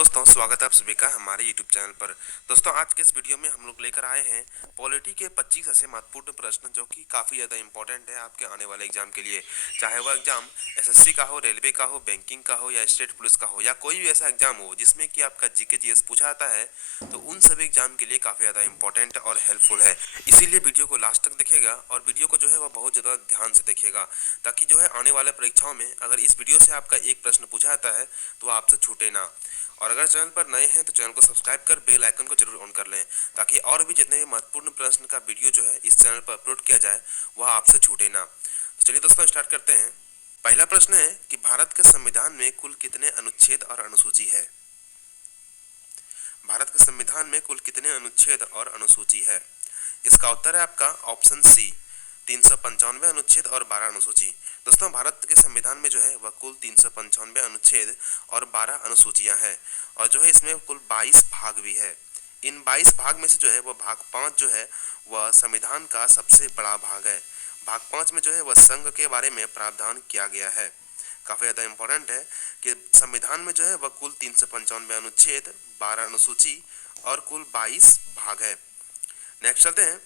दोस्तों, स्वागत है आप सभी का हमारे YouTube चैनल पर। दोस्तों, आज के इस वीडियो में हम लोग लेकर आए हैं पॉलिटी के 25 ऐसे महत्वपूर्ण प्रश्न जो कि काफ़ी ज़्यादा इंपॉर्टेंट है आपके आने वाले एग्जाम के लिए। चाहे वह एग्जाम एसएससी का हो, रेलवे का हो, बैंकिंग का हो या स्टेट पुलिस का हो या कोई भी ऐसा एग्जाम हो जिसमें कि आपका जीके जीएस पूछा जाता है, तो उन सभी एग्जाम के लिए काफ़ी ज़्यादा इंपॉर्टेंट और हेल्पफुल है। इसीलिए वीडियो को लास्ट तक देखिएगा और वीडियो को जो है वह बहुत ज़्यादा ध्यान से देखिएगा, ताकि जो है आने वाले परीक्षाओं में अगर इस वीडियो से आपका एक प्रश्न पूछा जाता है तो आपसे छूटे ना। और अगर चैनल पर नए हैं तो चैनल को सब्सक्राइब कर बेल आइकन को जरूर ऑन कर लें, ताकि और भी जितने भी महत्वपूर्ण प्रश्न का वीडियो जो है इस चैनल पर अपलोड किया जाए वह आपसे छूटे ना। तो चलिए दोस्तों, स्टार्ट करते हैं। पहला प्रश्न है कि भारत के संविधान में कुल कितने अनुच्छेद और अनुसूची है। भारत के संविधान में कुल कितने अनुच्छेद और अनुसूची है। इसका उत्तर है आपका ऑप्शन सी, 395 अनुच्छेद और 12 अनुसूची। दोस्तों, भारत के संविधान में जो है वह कुल 395 अनुच्छेद और 12 अनुसूचियां हैं, और जो है इसमें कुल 22 भाग भी है। इन 22 भाग में से जो है वह भाग 5 जो है वह संविधान का सबसे बड़ा भाग है। भाग 5 में जो है वह संघ के बारे में प्रावधान किया गया है। काफ़ी ज़्यादा इंपॉर्टेंट है कि संविधान में जो है वह कुल 395 अनुच्छेद, 12 अनुसूची और कुल 22 भाग है। नेक्स्ट चलते हैं।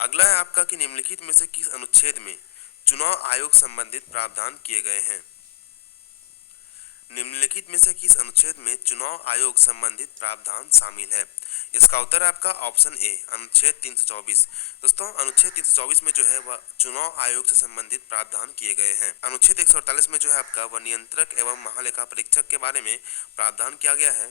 अगला है आपका कि निम्नलिखित में से किस अनुच्छेद में चुनाव आयोग संबंधित प्रावधान किए गए हैं। निम्नलिखित में से किस अनुच्छेद में चुनाव आयोग संबंधित प्रावधान शामिल है। इसका उत्तर है आपका ऑप्शन ए, अनुच्छेद 324। दोस्तों, अनुच्छेद 324 में जो है वह चुनाव आयोग से संबंधित प्रावधान किए गए हैं। अनुच्छेद 148 में जो है आपका वह नियंत्रक एवं महालेखा परीक्षक के बारे में प्रावधान किया गया है।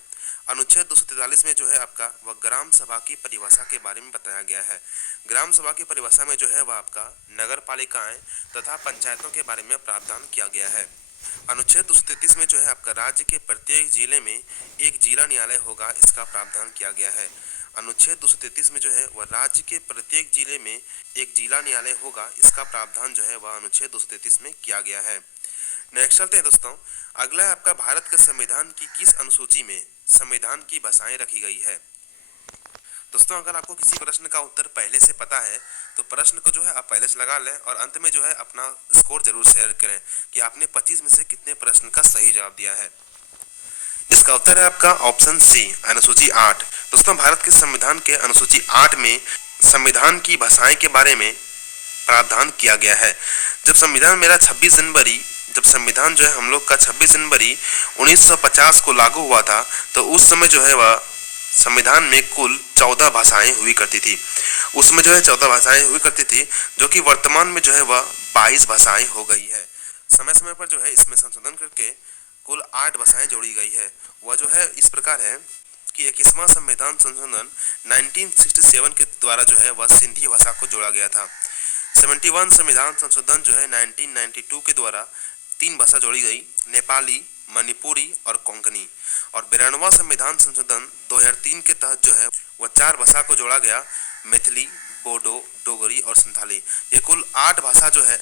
अनुच्छेद 243 में जो है आपका वह ग्राम सभा की परिभाषा के बारे में बताया गया है। ग्राम सभा की परिभाषा में जो है वह आपका नगर पालिकाएं तथा पंचायतों के बारे में प्रावधान किया गया है। अनुच्छेद 233 में जो है आपका राज्य के प्रत्येक जिले में एक जिला न्यायालय होगा, इसका प्रावधान किया गया है। अनुच्छेद 233 में जो है वह राज्य के प्रत्येक जिले में एक जिला न्यायालय होगा, इसका प्रावधान जो है वह अनुच्छेद 233 में किया गया है। नेक्स्ट चलते हैं दोस्तों। अगला है आपका भारत के संविधान की किस अनुसूची में संविधान की भाषाएं रखी गई है। दोस्तों, अगर आपको किसी प्रश्न का उत्तर पहले से पता है तो प्रश्न को जो है आप पहले से लगा लें और अंत में जो है अपना स्कोर जरूर शेयर करें कि आपने 25 में से कितने प्रश्न का सही जवाब दिया है। इसका उत्तर है आपका ऑप्शन सी, अनुसूची 8। दोस्तों, भारत के संविधान के अनुसूची 8 में संविधान की भाषाएं के बारे में प्रावधान किया गया है। जब संविधान जो है हम लोग का 26 जनवरी 1950 को लागू हुआ था, तो उस समय जो है वह संविधान में कुल 14 भाषाएं हुई करती थी। उसमें जो है 14 भाषाएं हुई करती थी, जो कि वर्तमान में जो है वह 22 भाषाएं हो गई है। समय समय पर जो है इसमें संशोधन करके कुल 8 भाषाएं जोड़ी गई है। वह जो है इस प्रकार है कि 21वां संविधान संशोधन 1967 के द्वारा जो है वह सिंधी भाषा को जोड़ा गया था। 71 संविधान संशोधन जो है 1992 के द्वारा 3 भाषा जोड़ी गई, नेपाली, मणिपुरी और कोंकणी। और 92वां संविधान संशोधन 2003 के तहत जो है वह 4 भाषा को जोड़ा गया, मैथिली, बोडो, डोगरी और संथाली। ये कुल 8 भाषा जो है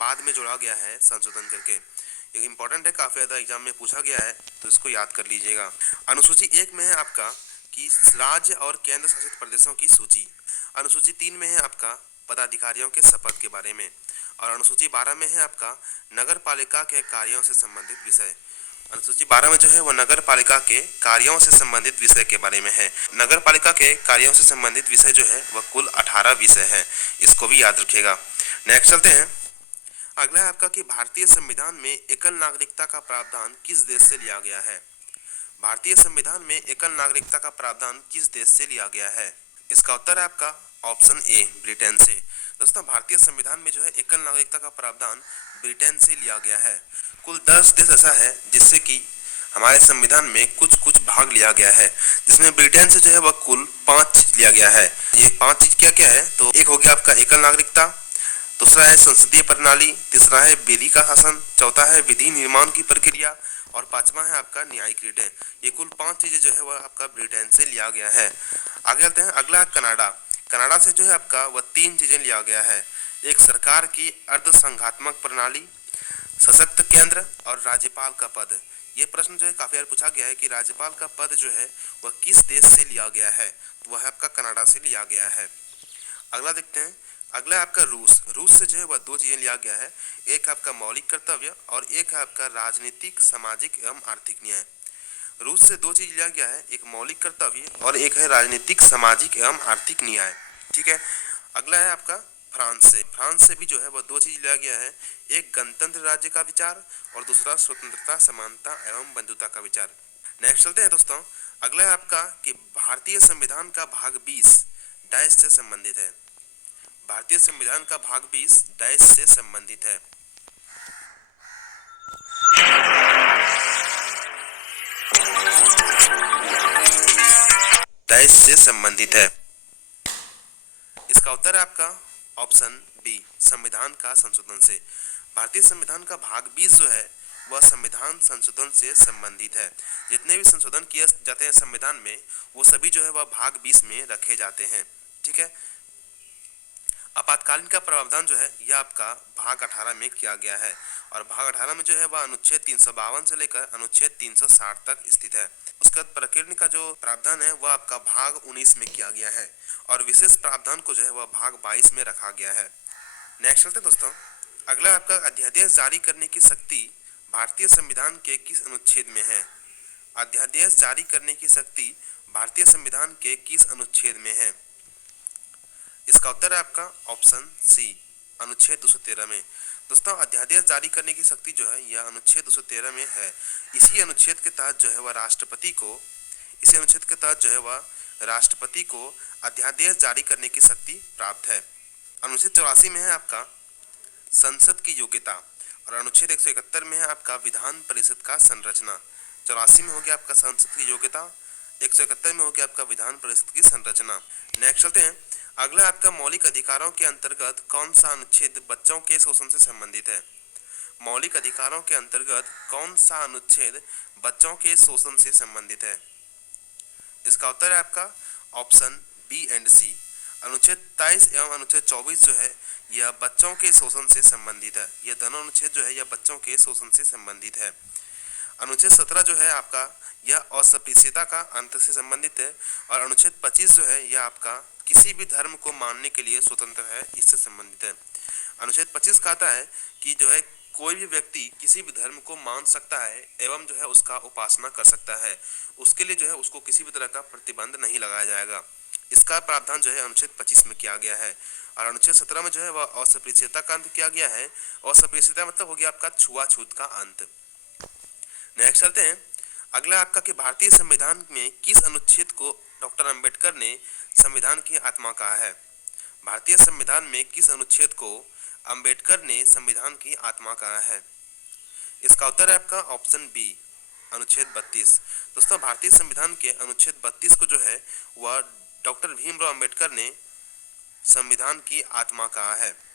बाद में जोड़ा गया है संशोधन करके। ये इंपॉर्टेंट है, काफ़ी ज़्यादा एग्जाम में पूछा गया है, तो इसको याद कर लीजिएगा। अनुसूची 1 में है आपका कि राज्य और केंद्र शासित प्रदेशों की सूची। अनुसूची 3 में है आपका पदाधिकारियों के शपथ के बारे में। और अनुसूची 12 में है आपका नगर पालिका के कार्यों से संबंधित विषय। अनुसूची 12 में जो है वह नगर पालिका के कार्यों से संबंधित विषय के बारे में है। नगर पालिका के कार्यों से संबंधित विषय जो है वह कुल 18 विषय है, इसको भी याद रखिएगा। नेक्स्ट चलते हैं। अगला है आपका कि भारतीय संविधान में एकल नागरिकता का प्रावधान किस देश से लिया गया है। भारतीय संविधान में एकल नागरिकता का प्रावधान किस देश से लिया गया है। इसका उत्तर है आपका ऑप्शन ए, ब्रिटेन से। दोस्तों, भारतीय संविधान में जो है एकल नागरिकता का प्रावधान ब्रिटेन से लिया गया है। कुल 10 देश ऐसा है जिससे कि हमारे संविधान में कुछ कुछ भाग लिया गया है, जिसमें ब्रिटेन से जो है वह कुल 5 चीज लिया गया है। ये 5 चीज क्या क्या है, तो एक हो गया आपका एकल नागरिकता, दूसरा है संसदीय प्रणाली, तीसरा है विधि का शासन, चौथा है विधि निर्माण की प्रक्रिया और पांचवा है आपका न्यायिक रीटें। ये कुल 5 चीजें जो है वह आपका ब्रिटेन से लिया गया है। आगे चलते हैं। अगला है कनाडा। कनाडा से जो है आपका वह 3 चीजें लिया गया है, एक सरकार की अर्ध संघात्मक प्रणाली, सशक्त केंद्र और राज्यपाल का पद। ये प्रश्न जो है काफी बार पूछा गया है कि राज्यपाल का पद जो है वह किस देश से लिया गया है, तो वह आपका कनाडा से लिया गया है। अगला देखते हैं। अगला है आपका रूस। रूस से जो है वह 2 चीजें लिया गया है, एक आपका मौलिक कर्तव्य और एक है आपका राजनीतिक, सामाजिक एवं आर्थिक न्याय। रूस से दो चीज लिया गया है, एक मौलिक कर्तव्य और एक है राजनीतिक, सामाजिक एवं आर्थिक न्याय। ठीक है। अगला है आपका फ्रांस से भी जो है वह दो चीज लिया गया है, एक गणतंत्र राज्य का विचार और दूसरा स्वतंत्रता, समानता एवं बंधुता का विचार। नेक्स्ट चलते हैं दोस्तों। अगला है आपका कि भारतीय संविधान का भाग 20 डैश से संबंधित है। भारतीय संविधान का भाग 20 डैश से संबंधित है। डैश से संबंधित है। इसका उत्तर है आपका ऑप्शन बी, संविधान का संशोधन से। भारतीय संविधान का भाग 20 जो है वह संविधान संशोधन से संबंधित है। जितने भी संशोधन किए जाते हैं संविधान में वो सभी जो है वह भाग 20 में रखे जाते हैं। ठीक है। आपातकालीन का प्रावधान जो है यह आपका भाग 18 में किया गया है और भाग 18 में जो है वह अनुच्छेद 352 से लेकर अनुच्छेद 360 तक स्थित है। उसके बाद प्रकीर्ण का जो प्रावधान है वह आपका भाग 19 में किया गया है और विशेष प्रावधान को जो है वह भाग 22 में रखा गया है। नेक्स्ट चलते दोस्तों। अगला आपका अध्यादेश जारी करने की शक्ति भारतीय संविधान के किस अनुच्छेद में है? अध्यादेश जारी करने की शक्ति भारतीय संविधान के किस अनुच्छेद में है? इसका उत्तर है आपका ऑप्शन सी, अनुच्छेद 213 में। दोस्तों अध्यादेश जारी करने की शक्ति जो है यह अनुच्छेद 213 में है। इसी अनुच्छेद के तहत जो है वह राष्ट्रपति को अध्यादेश जारी करने की शक्ति प्राप्त है। अनुच्छेद 84 में है आपका संसद की योग्यता और अनुच्छेद 171 में है आपका विधान परिषद का संरचना। 84 में हो गया आपका संसद की योग्यता, 171 में हो गया आपका विधान परिषद की संरचना। नेक्स्ट चलते हैं। अगला आपका मौलिक अधिकारों के अंतर्गत कौन सा अनुच्छेद बच्चों के शोषण से संबंधित है? मौलिक अधिकारों के अंतर्गत कौन सा अनुच्छेद बच्चों के शोषण से संबंधित है? इसका उत्तर है आपका ऑप्शन बी एंड सी। अनुच्छेद 23 एवं अनुच्छेद 24 जो है यह बच्चों के शोषण से संबंधित है। यह दोनों अनुच्छेद जो है यह बच्चों के शोषण से संबंधित है। अनुच्छेद 17 जो है आपका यह अस्पृश्यता का अंत से संबंधित है और अनुच्छेद 25 जो है यह आपका किसी भी धर्म को मानने के लिए स्वतंत्र है, इससे संबंधित है। अनुच्छेद 25 कहता है कि जो है कोई भी व्यक्ति किसी भी धर्म को मान सकता है एवं जो है उसका उपासना कर सकता है, उसके लिए जो है उसको किसी भी तरह का प्रतिबंध नहीं लगाया जाएगा। इसका प्रावधान जो है अनुच्छेद 25 में किया गया है और अनुच्छेद 17 में जो है वह अस्पृश्यता का अंत किया गया है। अस्पृश्यता मतलब हो गया आपका छुआछूत का अंत। नेक्स्ट चलते हैं। अगला आपका कि भारतीय संविधान में किस अनुच्छेद को डॉक्टर अंबेडकर ने संविधान की आत्मा कहा है? भारतीय संविधान में किस अनुच्छेद को अंबेडकर ने संविधान की आत्मा कहा है? इसका उत्तर है आपका ऑप्शन बी, अनुच्छेद 32। दोस्तों भारतीय संविधान के अनुच्छेद 32 को जो है वह डॉक्टर भीमराव अंबेडकर ने संविधान की आत्मा कहा है।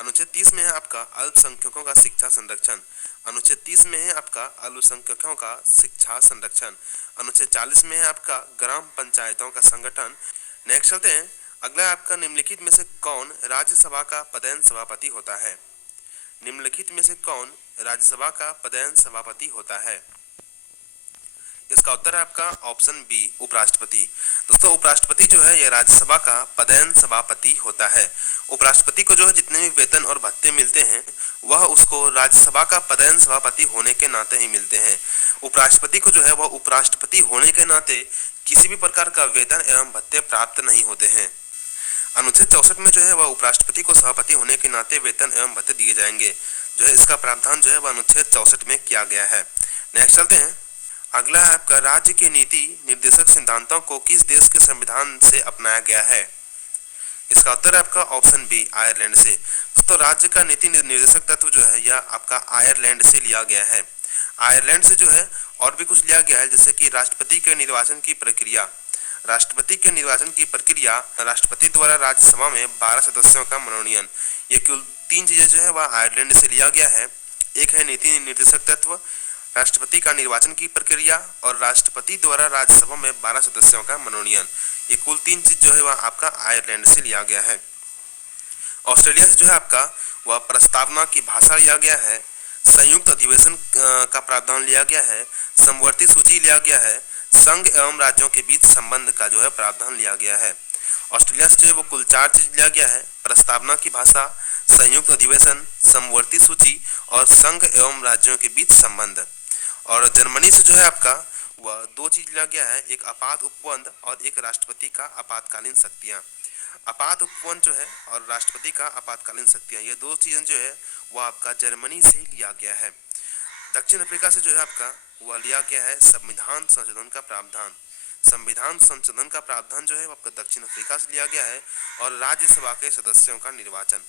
अनुच्छेद 30 में है आपका अल्पसंख्यकों का शिक्षा संरक्षण। अनुच्छेद 30 में है आपका अल्पसंख्यकों का शिक्षा संरक्षण। अनुच्छेद 40 में है आपका ग्राम पंचायतों का संगठन। नेक्स्ट चलते हैं। अगला आपका निम्नलिखित में से कौन राज्यसभा का पदेन सभापति होता है? निम्नलिखित में से कौन राज्यसभा का पदेन सभापति होता है? इसका उत्तर है आपका ऑप्शन बी, उपराष्ट्रपति। दोस्तों उपराष्ट्रपति जो है यह राज्यसभा का पदेन सभापति होता है। उपराष्ट्रपति को जो है जितने भी वेतन और भत्ते मिलते हैं वह उसको राज्यसभा का पदेन सभापति होने के नाते ही मिलते हैं। उपराष्ट्रपति को जो है वह उपराष्ट्रपति होने के नाते किसी भी प्रकार का वेतन एवं भत्ते प्राप्त नहीं होते हैं। अनुच्छेद 64 में जो है वह उपराष्ट्रपति को सभापति होने के नाते वेतन एवं भत्ते दिए जाएंगे। जो है इसका प्रावधान जो है वह अनुच्छेद 64 में किया गया है। नेक्स्ट चलते हैं। अगला है आपका राज्य के नीति निर्देशक सिद्धांतों को किस देश के संविधान से अपनाया गया है? इसका उत्तर है आपका ऑप्शन बी, आयरलैंड से। दोस्तों राज्य का नीति निर्देशक तत्व जो है यह आपका आयरलैंड से लिया गया है। आयरलैंड से जो है और भी कुछ लिया गया है, जैसे कि राष्ट्रपति के निर्वाचन की प्रक्रिया। राष्ट्रपति द्वारा राज्यसभा में 12 सदस्यों का मनोनयन, ये कुल 3 चीजें जो है वह आयरलैंड से लिया गया है। एक है नीति निर्देशक तत्व, राष्ट्रपति का निर्वाचन की प्रक्रिया और राष्ट्रपति द्वारा राज्यसभा में 12 सदस्यों का मनोनयन, ये कुल 3 चीज जो है वह आपका आयरलैंड से लिया गया है। ऑस्ट्रेलिया से जो है आपका वह प्रस्तावना की भाषा लिया गया है, संयुक्त अधिवेशन का प्रावधान लिया गया है, समवर्ती सूची लिया गया है, संघ एवं राज्यों के बीच संबंध का जो है प्रावधान लिया गया है। ऑस्ट्रेलिया से जो है वो कुल 4 चीज लिया गया है, प्रस्तावना की भाषा, संयुक्त अधिवेशन, समवर्ती सूची और संघ एवं राज्यों के बीच संबंध। और जर्मनी से जो है आपका वह दो चीज लिया गया है, एक आपात उपबंध और एक राष्ट्रपति का आपातकालीन शक्तियां। आपात उपबंध जो है और राष्ट्रपति का आपातकालीन शक्तियां, ये दो चीजें जो है वह आपका जर्मनी से लिया गया है। दक्षिण अफ्रीका से जो है आपका वह लिया गया है संविधान संशोधन का प्रावधान। संविधान संशोधन का प्रावधान जो है वो आपका दक्षिण अफ्रीका से लिया गया है और राज्यसभा के सदस्यों का निर्वाचन,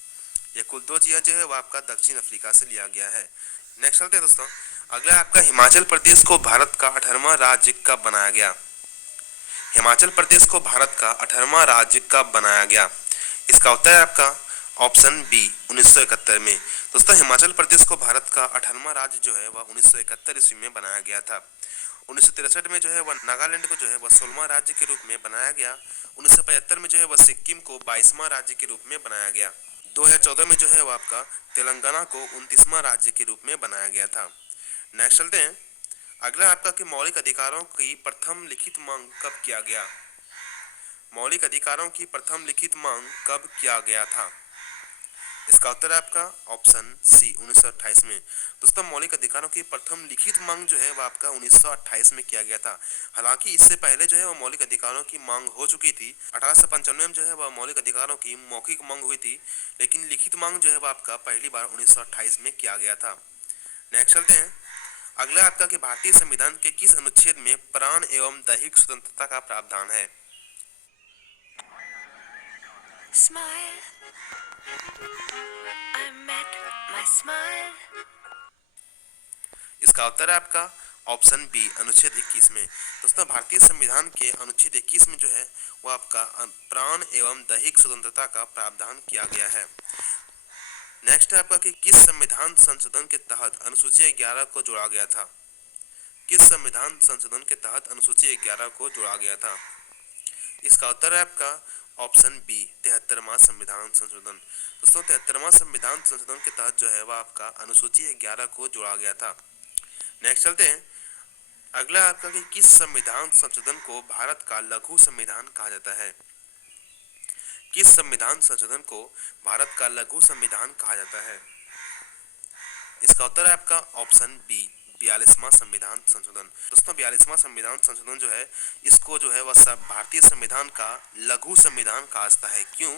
ये कुल दो चीजें जो है वो आपका दक्षिण अफ्रीका से लिया गया है। नेक्स्ट चलते हैं दोस्तों, अगला आपका हिमाचल प्रदेश को भारत का 18वां राज्य कब बनाया गया। हिमाचल प्रदेश को भारत का 18वां राज्य कब बनाया गया। इसका उत्तर है आपका ऑप्शन बी 1971 में। दोस्तों हिमाचल प्रदेश को भारत का 18वां राज्य जो है वह 1971 ईस्वी में बनाया गया था। 1963 में जो है वह नागालैंड को जो है वह 16वां राज्य के रूप में बनाया गया। 1975 में जो है वह सिक्किम को 22वां राज्य के रूप में बनाया गया। 2014 में जो है वह आपका तेलंगाना को 29वां राज्य के रूप में बनाया गया था। नेक्स्ट चलते हैं, अगला आपका कि मौलिक अधिकारों की प्रथम लिखित मांग कब किया गया। मौलिक अधिकारों की प्रथम लिखित मांग कब किया गया था। इसका उत्तर है आपका ऑप्शन सी 1928 में। दोस्तों मौलिक अधिकारों की प्रथम लिखित मांग जो है वह आपका 1928 में किया गया था। हालांकि इससे पहले जो है वह मौलिक अधिकारों की मांग हो चुकी थी। 1895 में जो है वह मौलिक अधिकारों की मौखिक मांग हुई थी, लेकिन लिखित मांग जो है वह आपका पहली बार 1928 में किया गया था। नेक्स्ट चलते हैं, अगला आपका कि भारतीय संविधान के किस अनुच्छेद में प्राण एवं दैहिक स्वतंत्रता का प्रावधान है। Smile. I met my smile. इसका उत्तर है आपका ऑप्शन बी अनुच्छेद 21 में। दोस्तों भारतीय संविधान के अनुच्छेद 21 में जो है वो आपका प्राण एवं दैहिक स्वतंत्रता का प्रावधान किया गया है। नेक्स्ट है आपका कि किस संविधान संशोधन के तहत अनुसूची 11 को जोड़ा गया था। किस संविधान संशोधन के तहत अनुसूची 11 को जोड़ा गया था। इसका उत्तर है आपका ऑप्शन बी 73वां संविधान संशोधन। दोस्तों 73वां संविधान संशोधन के तहत जो है वह आपका अनुसूची 11 को जोड़ा गया था। नेक्स्ट चलते हैं, अगला आपका कि किस संविधान संशोधन को भारत का लघु संविधान कहा जाता है। किस संविधान संशोधन को भारत का लघु संविधान कहा जाता है। इसका उत्तर है आपका ऑप्शन बी 42वां संविधान संशोधन। दोस्तों 42वां संविधान संशोधन जो है इसको जो है वह भारतीय संविधान का लघु संविधान कहा जाता है। क्यों?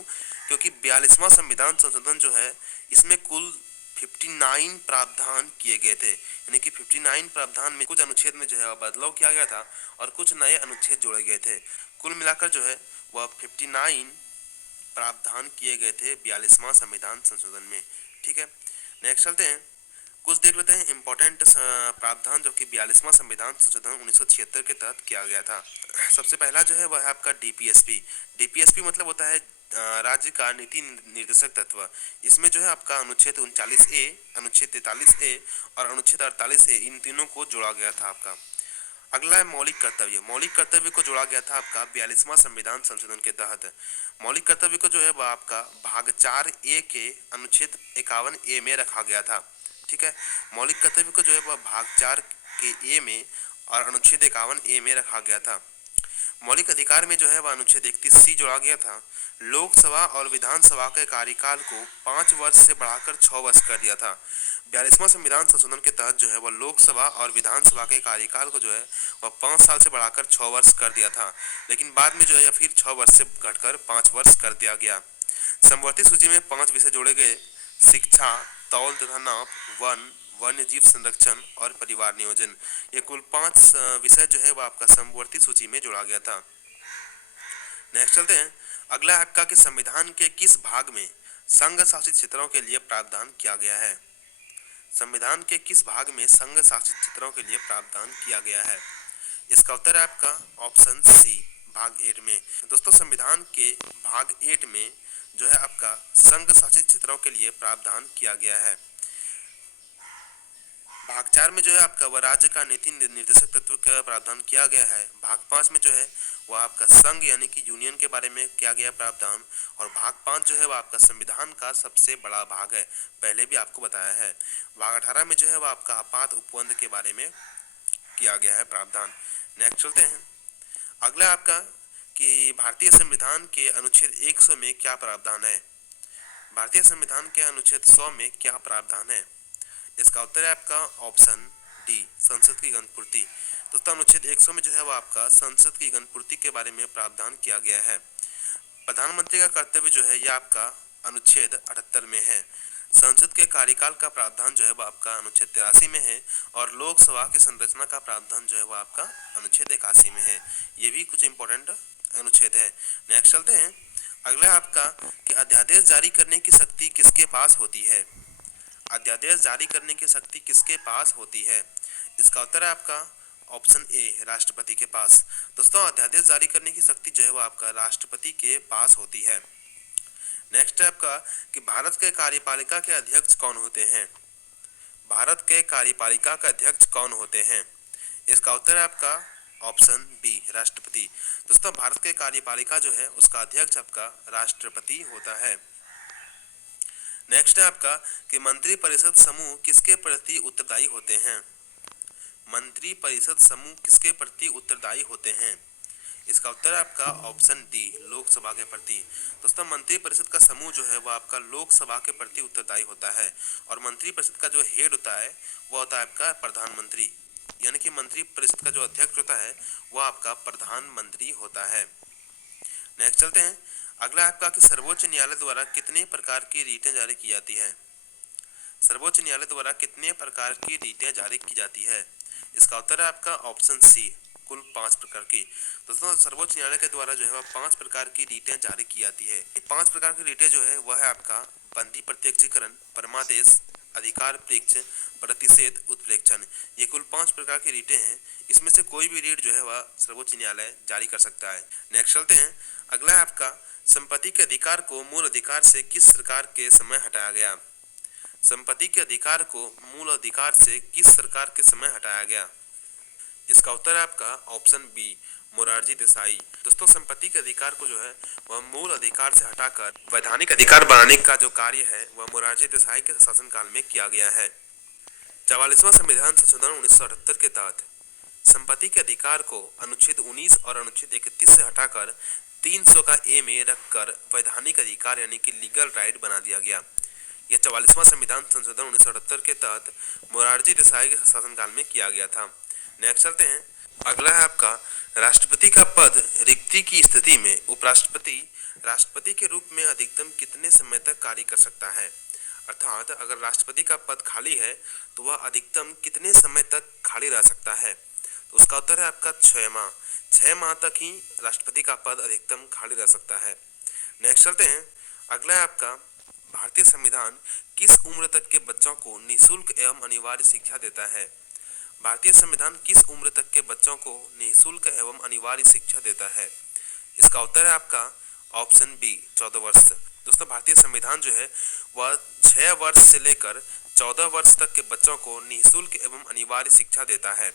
क्योंकि 42वां संविधान संशोधन जो है इसमें कुल 59 प्रावधान किए गए थे, यानी कि 59 प्रावधान में कुछ अनुच्छेद में जो है बदलाव किया गया था और कुछ नए अनुच्छेद जोड़े गए थे। कुल मिलाकर जो है वह 59 प्रावधान किए गए थे 42वां संविधान संशोधन में। ठीक है, नेक्स्ट चलते हैं, कुछ देख लेते हैं इंपॉर्टेंट प्रावधान जो कि 42वां संविधान संशोधन 1976 के तहत किया गया था। सबसे पहला जो है वह है आपका डीपीएसपी। डीपीएसपी मतलब होता है राज्य का नीति निर्देशक तत्व। इसमें जो है आपका अनुच्छेद 39A, अनुच्छेद 43A और अनुच्छेद 48A इन तीनों को जोड़ा गया था आपका। अगला है मौलिक कर्तव्य। मौलिक कर्तव्य को जोड़ा गया था आपका 42वां संविधान संशोधन के तहत। मौलिक कर्तव्य को जो है वह आपका भाग 4A के अनुच्छेद 51A में रखा गया था। ठीक है, मौलिक कर्तव्य को जो है वह भाग 4 के ए में और अनुच्छेद 51A में रखा गया था। मौलिक अधिकार में जो है वह अनुच्छेद 31C जोड़ा गया था। लोकसभा और विधानसभा के कार्यकाल को 5 वर्ष से बढ़ाकर 6 वर्ष कर दिया था। 42वां संविधान संशोधन के तहत जो है वह लोकसभा और विधानसभा के कार्यकाल को जो है वह 5 साल से बढ़ाकर 6 वर्ष कर दिया था, लेकिन बाद में जो है फिर 6 वर्ष से घटकर 5 वर्ष कर दिया गया। समवर्ती सूची में 5 विषय जोड़े गए, शिक्षा, तौल तथा नाप, वन, वन्य जीव संरक्षण और परिवार नियोजन। ये कुल 5 विषय जो है वह आपका समवर्ती सूची में जोड़ा गया था। नेक्स्ट चलते हैं, अगला आपका कि संविधान के किस भाग में संघ शासित क्षेत्रों के लिए प्रावधान किया गया है। संविधान के किस भाग में संघ शासित क्षेत्रों के लिए प्रावधान किया गया है। इसका उत्तर है आपका ऑप्शन सी भाग 8 में। दोस्तों संविधान के भाग 8 में जो है आपका संघ शासित क्षेत्रों के लिए प्रावधान किया गया है। भाग 4 में जो है आपका वह राज्य का नीति निर्देशक तत्व का प्रावधान किया गया है। भाग 5 में जो है वह आपका संघ यानी कि यूनियन के बारे में किया गया प्रावधान, और भाग 5 जो है वह आपका संविधान का सबसे बड़ा भाग है, पहले भी आपको बताया है। भाग 18 में जो है वह आपका आपात उपबंध के बारे में किया गया है प्रावधान। नेक्स्ट चलते हैं, अगला आपका कि भारतीय संविधान के अनुच्छेद 100 में क्या प्रावधान है। भारतीय संविधान के अनुच्छेद 100 में क्या प्रावधान है। इसका उत्तर है आपका ऑप्शन डी संसद की गणपूर्ति। दोस्तों अनुच्छेद 100 में जो है वो आपका संसद की गणपूर्ति के बारे में प्रावधान किया गया है। प्रधानमंत्री का कर्तव्य जो है यह आपका अनुच्छेद 78 में है। संसद के कार्यकाल का प्रावधान जो है वो आपका अनुच्छेद 83 में है और लोकसभा की संरचना का प्रावधान जो है वो आपका अनुच्छेद 81 में है। ये भी कुछ इंपॉर्टेंट अनुच्छेद है। नेक्स्ट चलते हैं। अगला आपका कि अध्यादेश जारी करने की शक्ति किसके पास होती है। अध्यादेश जारी करने की शक्ति किसके पास होती है। इसका उत्तर है आपका ऑप्शन ए राष्ट्रपति के पास। दोस्तों अध्यादेश जारी करने की शक्ति जो है वो आपका राष्ट्रपति के पास होती है। नेक्स्ट है आपका कि भारत के कार्यपालिका के अध्यक्ष कौन होते हैं। भारत के कार्यपालिका के अध्यक्ष कौन होते हैं। इसका उत्तर है आपका ऑप्शन बी राष्ट्रपति। दोस्तों भारत के कार्यपालिका जो है उसका अध्यक्ष आपका राष्ट्रपति होता है। नेक्स्ट है आपका कि मंत्री परिषद समूह किसके प्रति उत्तरदायी होते हैं। मंत्री परिषद समूह किसके प्रति उत्तरदायी होते हैं। इसका उत्तर है आपका ऑप्शन डी लोकसभा के प्रति। दोस्तों मंत्री परिषद का समूह जो है वो आपका लोकसभा के प्रति उत्तरदायी होता है और मंत्री परिषद का जो हेड होता है वो होता है आपका प्रधानमंत्री, यानी कि मंत्री परिषद का जो अध्यक्ष होता है वो आपका प्रधानमंत्री होता है। नेक्स्ट चलते हैं। अगला आपका कि सर्वोच्च न्यायालय द्वारा कितने प्रकार की रीटें जारी की जाती है। सर्वोच्च न्यायालय द्वारा कितने प्रकार की रीटें जारी की जाती है। इसका उत्तर है आपका ऑप्शन सी कुल 5 प्रकार की। दोस्तों सर्वोच्च न्यायालय के द्वारा जो है वह 5 प्रकार की रीटें जारी की जाती है। ये 5 प्रकार की रीटें जो है वह है आपका बंदी प्रत्यक्षीकरण, परमादेश, अधिकार परीक्ष, प्रतिषेध, उत्प्रेक्षण। ये कुल 5 प्रकार की रीटें हैं। इसमें से कोई भी रीट जो है वह सर्वोच्च न्यायालय जारी कर सकता है। नेक्स्ट चलते हैं। अगला है आपका संपत्ति के अधिकार को मूल अधिकार से किस सरकार के समय हटाया गया। संपत्ति के अधिकार को मूल अधिकार से किस सरकार के समय हटाया गया। इसका उत्तर है आपका ऑप्शन बी मोरारजी देसाई। दोस्तों संपत्ति के अधिकार को जो है वह मूल अधिकार से हटाकर वैधानिक अधिकार बनाने का जो कार्य है वह मोरारजी देसाई के शासनकाल में किया गया है। 44वां संविधान संशोधन 1978 के तहत संपत्ति के अधिकार को अनुच्छेद 19 और अनुच्छेद 31 से हटाकर 300 का ए में रखकर वैधानिक अधिकार यानी कि लीगल राइट बना दिया गया। यह 44वां संविधान संशोधन 1978 के तहत मोरारजी देसाई के शासनकाल में किया गया था। नेक्स्ट चलते हैं। अगला है आपका राष्ट्रपति का पद रिक्ति की स्थिति में उपराष्ट्रपति राष्ट्रपति के रूप में अधिकतम कितने समय तक कार्य कर सकता है। अर्थात अगर राष्ट्रपति का पद खाली है तो वह अधिकतम कितने समय तक खाली रह सकता है। तो उसका उत्तर है आपका 6 माह। 6 माह तक ही राष्ट्रपति का पद अधिकतम खाली रह सकता है। नेक्स्ट चलते हैं। अगला है आपका भारतीय संविधान किस उम्र तक के बच्चों को निःशुल्क एवं अनिवार्य शिक्षा देता है। भारतीय संविधान किस उम्र तक के बच्चों को निःशुल्क एवं अनिवार्य शिक्षा देता है। इसका उत्तर है आपका ऑप्शन बी 14 वर्ष। दोस्तों भारतीय संविधान जो है वह 6 वर्ष से लेकर 14 वर्ष तक के बच्चों को निःशुल्क एवं अनिवार्य शिक्षा देता है।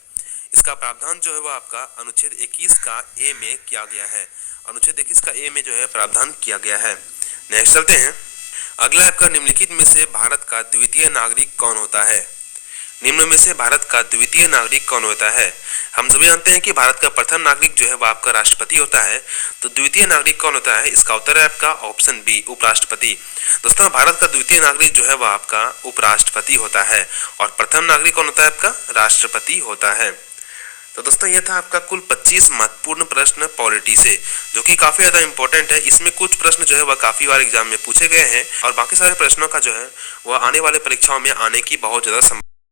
इसका प्रावधान जो है वह आपका अनुच्छेद 21 का ए में किया गया है। अनुच्छेद 21 का ए में जो है प्रावधान किया गया है। नेक्स्ट चलते हैं। अगला आपका निम्नलिखित में से भारत का द्वितीय नागरिक कौन होता है। निम्न में से भारत का द्वितीय नागरिक कौन होता है। हम सभी जानते हैं कि भारत का प्रथम नागरिक जो है वह आपका राष्ट्रपति होता है। तो द्वितीय नागरिक कौन होता है। इसका उत्तर है आपका ऑप्शन बी उपराष्ट्रपति। दोस्तों भारत का द्वितीय नागरिक जो है वह आपका उपराष्ट्रपति होता है और प्रथम नागरिक कौन होता है आपका राष्ट्रपति होता है। तो दोस्तों यह था आपका कुल 25 महत्वपूर्ण प्रश्न पॉलिटी से, जो कि काफी ज्यादा इंपॉर्टेंट है। इसमें कुछ प्रश्न जो है वह काफी बार एग्जाम में पूछे गए हैं और बाकी सारे प्रश्नों का जो है वह आने वाले परीक्षाओं में आने की बहुत ज्यादा